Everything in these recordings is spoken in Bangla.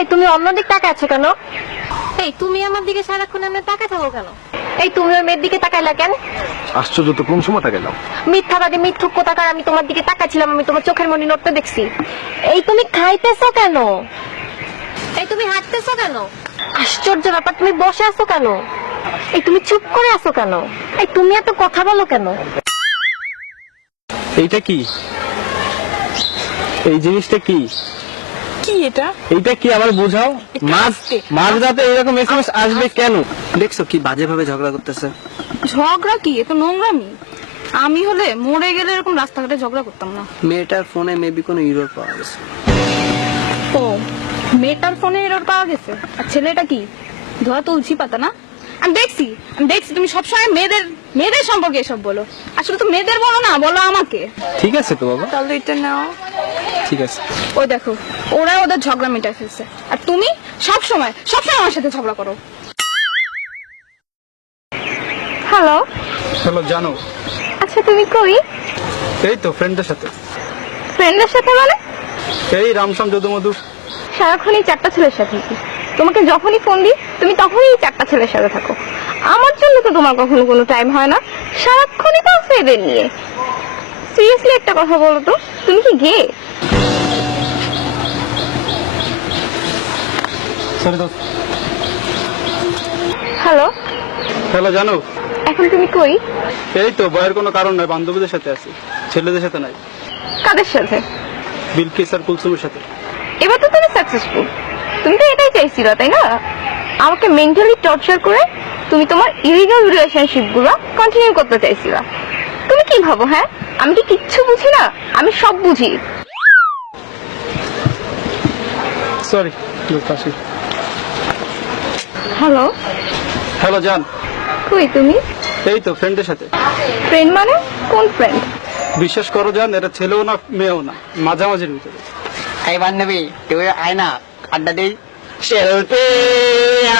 এই তুমি অন্যদিক তাকায় আছো কেন? এই তুমি আমার দিকে সারাক্ষণ এমনি তাকায় থাকো কেন? এই তুমি ওই মেয়ের দিকে তাকাইলা কেন? আশ্চর্য তো, কোন সময় তাকাইলাম? মিথ্যাবাদী মিথ্যুক কোথাকার, আমি তোমার দিকে তাকাচ্ছিলাম, আমি তোমার চোখের মনি নড়তে দেখছি। এই তুমি খাইতেছো কেন? এই তুমি হাঁটতেছো কেন? আশ্চর্য ব্যাপার, তুমি বসে আছো কেন? এই তুমি চুপ করে আছো কেন? এই তুমি এত কথা বলো কেন? এইটা কি? এই জিনিসটা কি? কি এটা? এইটা কি আমার বোঝাও। মাঝ রাতে এরকম এসএমএস আসবে কেন? দেখছো কি বাজে ভাবে ঝগড়া করতেছে। ঝগড়া কি? এ তো নোংরামি। আমি হলে মরে গেলে এরকম রাস্তাঘাটে ঝগড়া করতাম না। মেয়েটার ফোনে মেবি কোনো ইরর পাওয়া গেছে। ও, মেয়েটার ফোনে এরর পাওয়া গেছে। আর ছেলেটা কি ধরা তুলছি পাতা না? আমি দেখছি তুমি সবসময় মেয়েদের সম্পর্কে এসব বলো। আসলে তো মেয়েদের বলো না, বলো আমাকে। ঠিক আছে তো বাবা, তাহলে এটা নাও। ঠিক আছে। ওই দেখো, ওরা ওদের ঝগড়া মেটায় ফেলছে, আর তুমি সবসময় আমার সাথে ঝগড়া করো। হ্যালো, চলো জানো। আচ্ছা তুমি কই? এই তো ফ্রেন্ডদের সাথে। ফ্রেন্ডের সাথে মানে? এই রামসাম যদুমধু। সারাক্ষণ এই চারটা ছেলের সাথে কি? তোমাকে যখনই ফোন দিই তুমি তখনই এই চারটা ছেলের সাথে থাকো। আমার জন্য তো তোমার কখনো কোনো টাইম হয় না, সারাক্ষণই তো আছে এদের নিয়ে। সিরিয়াসলি একটা কথা বলো তো, তুমি কি গে? সরি দোস্ত। হ্যালো, হ্যালো জানো। এখন তুমি কই? এই তো বয়ের কোনো কারণ নাই, বান্ধবীদের সাথে আছি, ছেলেদের সাথে নাই। কাদের সাথে? বিলকিস আর কুলসুমের সাথে। এবার তো তুমি সাকসেসফুল। তুমি তো এটাই চাইছিলা তাই না? আমাকে মেন্টালি টর্চার করে তুমি তোমার ইলিগাল রিলেশনশিপ গুলো কন্টিনিউ করতে চাইছিলা। তুমি কি ভাবো? হ্যাঁ, আমি কি কিচ্ছু বুঝি না? আমি সব বুঝি। সরি আসি। হ্যালো, হ্যালো জান। কই তুমি? এই তো ফ্রেন্ডের সাথে। ফ্রেন্ড মানে কোন ফ্রেন্ড? বিশ্বাস করো জান, এটা ছেলেও না মেয়েও না, মাঝামাঝির ভিতরে। এই বান্ধবী তুই আয় না, আড্ডা দিই। শিল্পী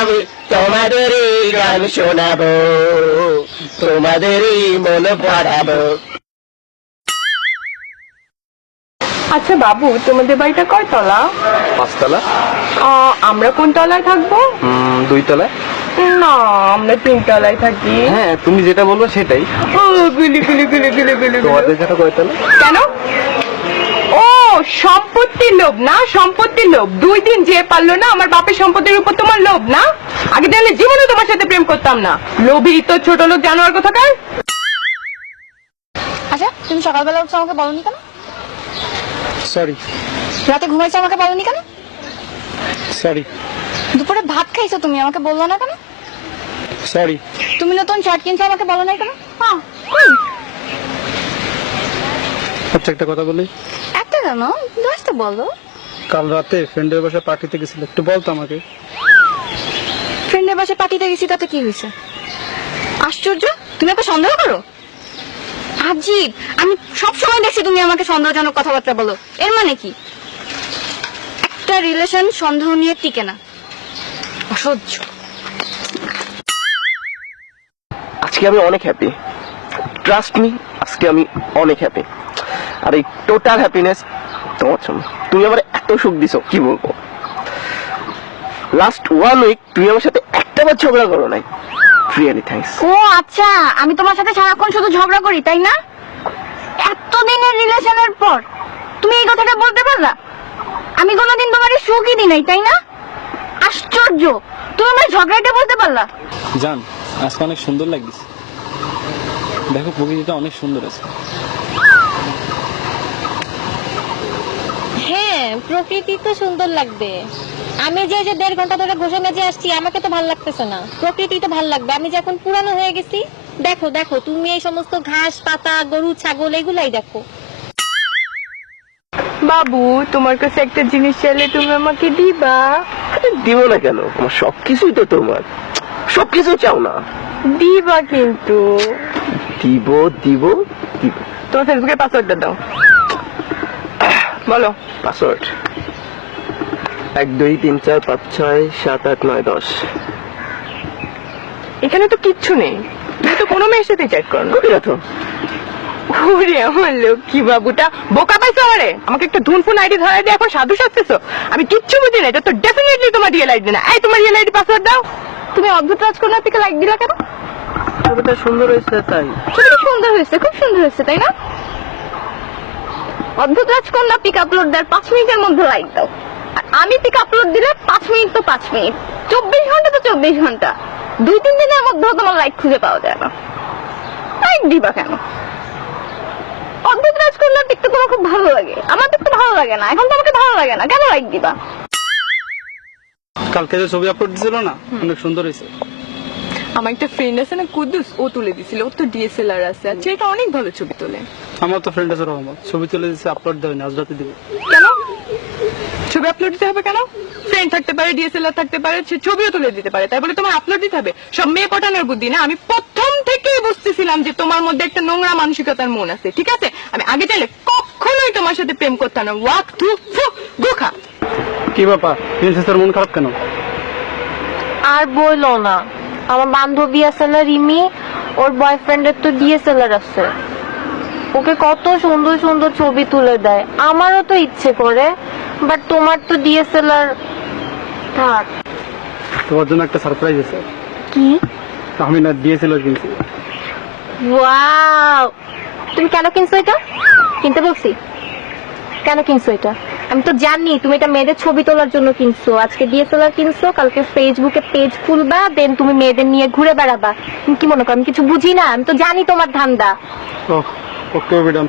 আমি তোমাদেরই গান শোনাবো, তোমাদেরই মন পড়াবো। আচ্ছা বাবু, তোমাদের বাড়িটা কয় তলা? 5 তলা। আমরা কোন তলায় থাকবো? 2 তলা। না, আমরা 3 তলায় থাকি। হ্যাঁ তুমি যেটা বলবো সেটাই। ও গুলি গুলি গুলি গুলি গুলি। তোমাদের যেটা কয় তলা? কেন? ও সম্পত্তির লোভ না, সম্পত্তির লোভ। 2 দিন যে পারলো না আমার বাপের সম্পত্তির উপর তোমার লোভ না? আগে জানলে জীবনে তোমার সাথে প্রেম করতাম না। লোভী তো ছোট লোক জানোয়ার কোথাকার। আচ্ছা, তুমি সকালবেলা উঠছো আমাকে বলনি কেন? সরি। রাতে ঘুমাইছো আমাকে বলনি কেন? সরি। দুপুরে ভাত খাইছো তুমি আমাকে বললো না কেন? সরি। তুমি নতুন শার্ট কিনছো আমাকে বলো না কেন? আচ্ছা একটা কথা বলি। একটা কেন, 10টা বলো। কাল রাতে ফ্রেন্ডের বাসায় পার্টিতে গেছিল, একটু বলতো আমাকে। ফ্রেন্ডের বাসায় পার্টিতে গেছি, তাতে কি হয়েছে? আশ্চর্য, তুমি আমাকে সন্দেহ করো? আজীব, আমি সব সময় দেখছি তুমি আমাকে সন্দেহজনক কথাবার্তা বলো। এর মানে কি? একটা রিলেশন সন্দেহ নিয়ে টিকে না। অসহ্য। আজকে আমি অনেক হ্যাপি, ট্রাস্ট মি, আজকে আমি অনেক হ্যাপি। আর এই টোটাল হ্যাপিনেস তোমার জন্য। তুমি আমার এত সুখ দিছো কি বলবো। লাস্ট 1 উইক তুমি আমার সাথে একটাবার ঝগড়া করো নাই। Really thanks. ও আচ্ছা, আমি তোমার সাথে সারাক্ষণ শুধু ঝগড়া করি তাই না? এতদিনের রিলেশনের পর তুমি এই কথাটা বলতে পারলা? আমি কোনোদিন তোমার সুখই দিই নাই তাই না? আশ্চর্য, তুমি আমার ঝগড়াটা বলতে পারলা? জান, আজকে অনেক সুন্দর লাগছে। দেখো প্রকৃতিটা অনেক সুন্দর আছে। হ্যাঁ, প্রকৃতি তো সুন্দর লাগবে। আমি যে 1.5 ঘন্টা ধরে ঘষে মেজে আসছি, আমাকে তো ভালো লাগতেছে না। প্রকৃতি তো ভালো লাগবে। আমি যখন পুরানো হয়ে গেছি, দেখো দেখো তুমি এই সমস্ত ঘাস পাতা গরু ছাগল এগুলাই দেখো। বাবু, তোমার কাছে একটা জিনিস চাইলে তুমি আমাকে দিবা? দিব না কেন, আমার সবকিছুই তো তোমার। সবকিছু চাও না? দিবা কিন্তু। দিব দিব দিব। তোমার ফেসবুকের পাসওয়ার্ডটা দাও। বলো। পাসওয়ার্ড 1 2 3 4 5 6 7 8 9 10। এখানে তো কিচ্ছু নেই। তুমি তো কোনো মেয়ের সাথে চ্যাট করো না। কবি রাখো। ওরে আমার লক্ষ্মী বাবুটা, বোকা পাইছো আমারে? আমাকে একটা ধুন ফোন আইডি ধরাই দিয়ে এখন সাধু সাজতেছো? আমি কিচ্ছু বুঝি না, এটা তো ডেফিনেটলি তোমার রিয়েল আইডি না। এই তোমার রিয়েল আইডি পাসওয়ার্ড দাও। তুমি অদ্ভুত রাজকন্যার পিকে লাইক দিলা কেন? ছবিটা সুন্দর হয়েছে তাই। ছবিটা সুন্দর হয়েছে, খুব সুন্দর হয়েছে, তাই না? অদ্ভুত রাজকন্যা পিক আপলোড দেওয়ার 5 মিনিটের মধ্যে লাইক দাও, আর আমি পিক আপলোড দিলে 5 মিনিট তো 5 মিনিট, 24 ঘন্টা তো 24 ঘন্টা, 2-3 দিনের মধ্যেও তোমার লাইক খুঁজে পাওয়া যায় না। লাইক দিবা কেন? অদ্ভুত রাজকন্যার পিক তো তোমার খুব ভালো লাগে, আমার পিক তো ভালো লাগে না, এখন তো আমাকে ভালো লাগে না, কেন লাইক দিবা? কালকে যে ছবি আপলোড দিছিল না, অনেক সুন্দর হয়েছে। আমার একটা ফ্রেন্ড আছে না, কুদ্দুস, ও তুলে দিছিল, ওর তো ডিএসএলআর আছে, আর সেটা অনেক ভালো ছবি তোলে। আমার তো ফ্রেন্ড আছে রহমত, ছবি তুলে দিচ্ছে, আপলোড দেবে না, আজ রাতে দিবে। কেন ছবি আপলোড দিতে হবে? কেন? ফ্রেন্ড থাকতে পারে, ডিএসএলআর থাকতে পারে, সে ছবিও তুলে দিতে পারে, তাই বলে তোমার আপলোড দিতে হবে? সব মেয়ে পটানোর বুদ্ধি না। আমি প্রথম থেকেই বুঝতেছিলাম যে তোমার মধ্যে একটা নোংরা মানসিকতার মন আছে, ঠিক আছে? আমি আগে চাইলে কখনোই তোমার সাথে প্রেম করতাম না। ওয়াক থু ফু গোখা। কি ব্যাপার, প্রিন্সেসের মন খারাপ কেন? আর বইলো না, আমার বান্ধবী আছে না রিমি, ওর বয়ফ্রেন্ডের তো ডিএসএলআর আছে, ওকে কত সুন্দর সুন্দর ছবি তুলে দেয়। আমারও তো ইচ্ছে করে, বাট তোমার তো ডিএসএলআর থাক। তোমার জন্য একটা সারপ্রাইজ আছে। কি? আমি না দিয়েছিল কিনছি। ওয়াও, তুমি কেন কিনছো এটা? কিনতে বলছি? কেন কিনছো এটা? আমি তো জানি তুমি এটা মেয়েদের ছবি তোলার জন্য কিনছো। আজকে ডিএসএলআর কিনছো, কালকে ফেসবুকে পেজ খুলবা, দেন তুমি মেয়েদের নিয়ে ঘুরে বেড়াবা। তুমি কি মনে করো আমি কিছু বুঝি না? আমি তো জানি তোমার ধান্দা। ওকে, ওকে ডান।